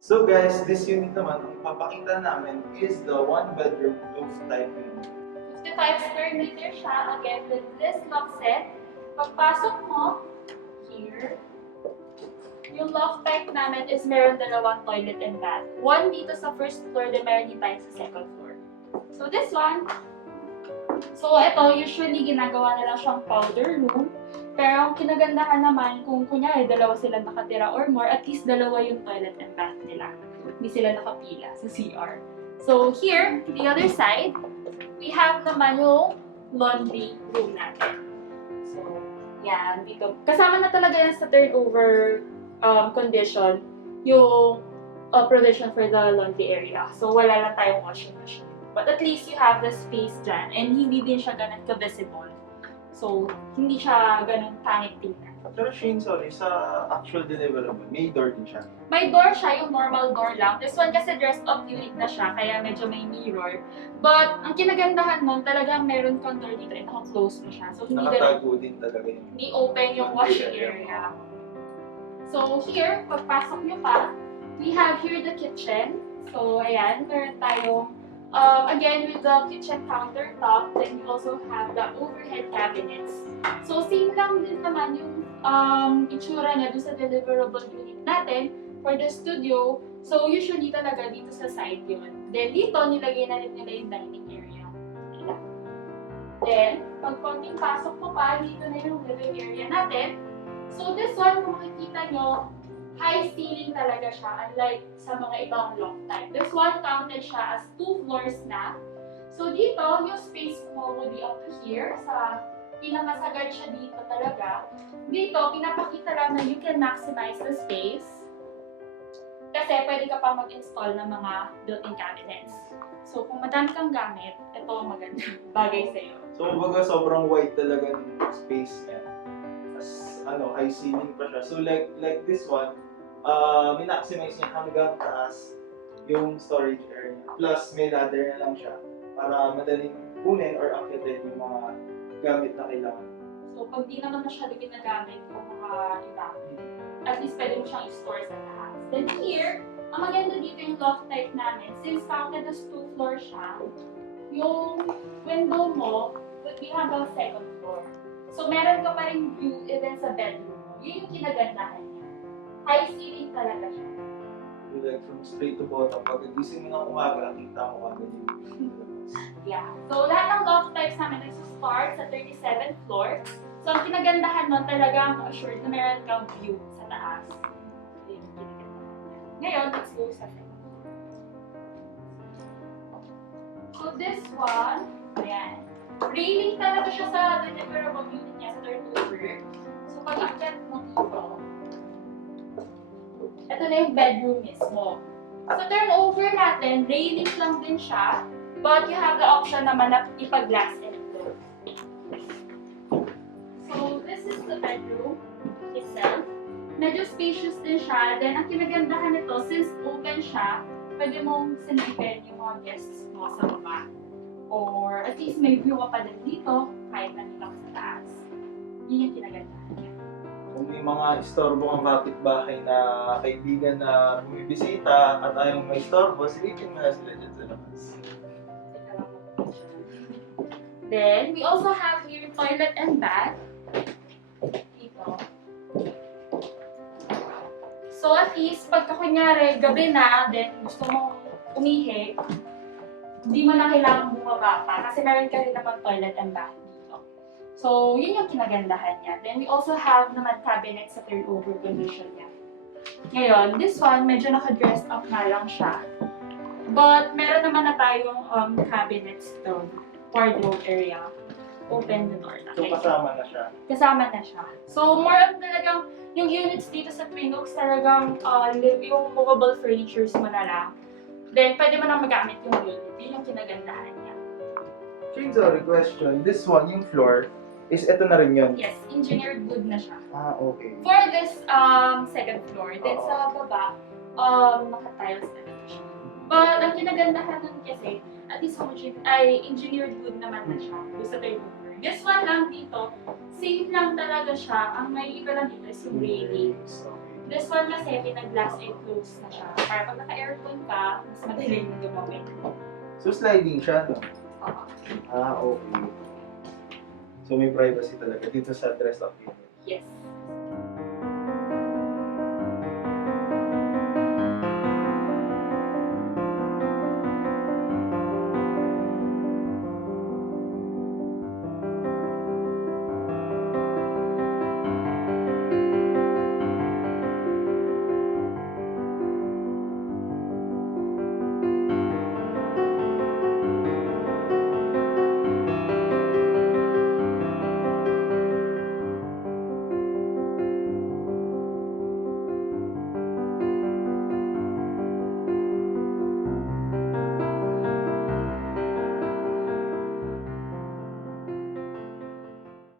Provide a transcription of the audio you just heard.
So guys, this unit naman, ang papakita namin is the one-bedroom loft type unit. 55 square meter siya, again, with this loft set. Pagpasok mo, here, yung loft type namin is meron dalawang toilet and bath. One dito sa first floor, then meron din tayo sa second floor. So this one, so ito, usually ginagawa nila siyang powder room. Pero ang kinagandahan naman, kung kunyari dalawa sila nakatira or more, at least dalawa yung toilet and bath nila. Hindi sila nakapila sa CR. So here, the other side, we have naman yung laundry room natin. So, yan, dito. Kasama na talaga yan sa turnover condition, yung provision for the laundry area. So, wala lang tayong washing machine. But at least you have the space dyan, and hindi din siya ganun ka-visible. So, hindi siya ganun pangit tingnan. Pero Shane, sorry, sa actual deliverable, may door din siya. May door siya, yung normal door lang. This one kasi dressed-up unit na siya, kaya medyo may mirror. But, ang kinagandahan nun, talagang meron kang door dito, and naka-close mo siya. So, hindi Nakatago din talaga yung... Hindi open yung washing area. So, here, pagpasok nyo pa, we have here the kitchen. So, ayan, meron tayong again, with the kitchen countertop, then we also have the overhead cabinets. So, same lang din naman yung itsura niya doon sa deliverable unit natin for the studio. So, usually talaga dito sa side yun. Then, dito, nilagay na rin nila yung dining area. Then, pag konting pasok mo pa, dito na yung living area natin. So, this one, kung makikita nyo, high ceiling talaga siya, unlike sa mga ibang loft type. This one counted siya as 2 floors na. So dito, yung space mo will be up to here. Sa pinakasagad siya dito talaga. Dito, pinapakita lang na you can maximize the space. Kasi pwede ka pa mag-install ng mga built-in cabinets. So kung madami kang gamit, ito maganda. Bagay sa'yo. So kumbaga sobrang wide talaga ng space niya. As high ceiling pa siya. So like this one, minaximize niya hanggang taas yung storage area. Plus, may ladder na lang siya para madaling kunin or akitin yung mga gamit na kailangan. So, pag di naman masyado ginagamit yung mga iba, at least pwede mo siyang i-store sa taas. Then here, ang maganda dito yung loft type namin, since counted as 2 floors siya, yung window mo would be hanggang second floor. So, meron ka pa rin view even sa bedroom mo. Yun yung kinagandahan niya. High ceiling talaga siya. Like from straight to bottom, pag gising mo ng umaga, kita mo kagad yung Yeah. So, lahat ng loft types namin nagsusstart sa 37th floor. So, ang kinagandahan nun talagang assured na meron kang view sa taas. Ngayon, let's go sa second floor. So, this one, ayan. Railing talaga siya sa deliverable unit niya sa turnover. So, pag-akyat mo dito, ito na yung bedroom mismo. Sa turnover natin, railing lang din siya, but you have the option naman na ipag-glass and close. So, this is the bedroom itself. Medyo spacious din siya. Then, ang kinagandahan nito, since open siya, pwede mong sinipin yung mga guests mo sa baba. Or at least may view ka pa din dito, kahit nandito ka sa taas. Yun yung kinagandahan niya. Kung may mga istorbo kang kapitbahay na kaibigan na bumibisita at ayaw may istorbo, silipin mo na sila dyan sa labas. Then, we also have here toilet and bath. Dito. So, at least, pagka kunyari, gabi na, then gusto mo umihi, hindi mo na kailangan bumaba pa kasi meron ka rin naman toilet and bath dito. So, yun yung kinagandahan niya. Then, we also have naman cabinet sa turnover condition niya. Ngayon, this one, medyo naka-dressed up na lang siya. But, meron naman na tayong cabinets doon. Wardrobe area. Open the door na. So kasama na siya. Kasama na siya. So, more on talagang, yung units dito sa Twin Oaks talagang yung movable furnitures mo na lang. Then, pwede mo na magamit yung unit. Yun yung kinagandahan niya. Shane, sorry, question. This one, yung floor, is ito na rin yun? Yes, engineered wood na siya. Ah, okay. For this second floor, then sa baba, naka-tiles na siya. But, ang kinagandahan nun kasi, at least engineered wood naman na siya doon sa turnover. This one lang dito, same lang talaga siya. Ang may iba lang dito is yung railing. This one one kasi, pinag-glass enclosed na siya. Para pag naka-aircon ka, mas madali yung lumamig. So sliding siya, no? Oo. Ah, okay. So may privacy talaga dito sa dress up unit. Yes.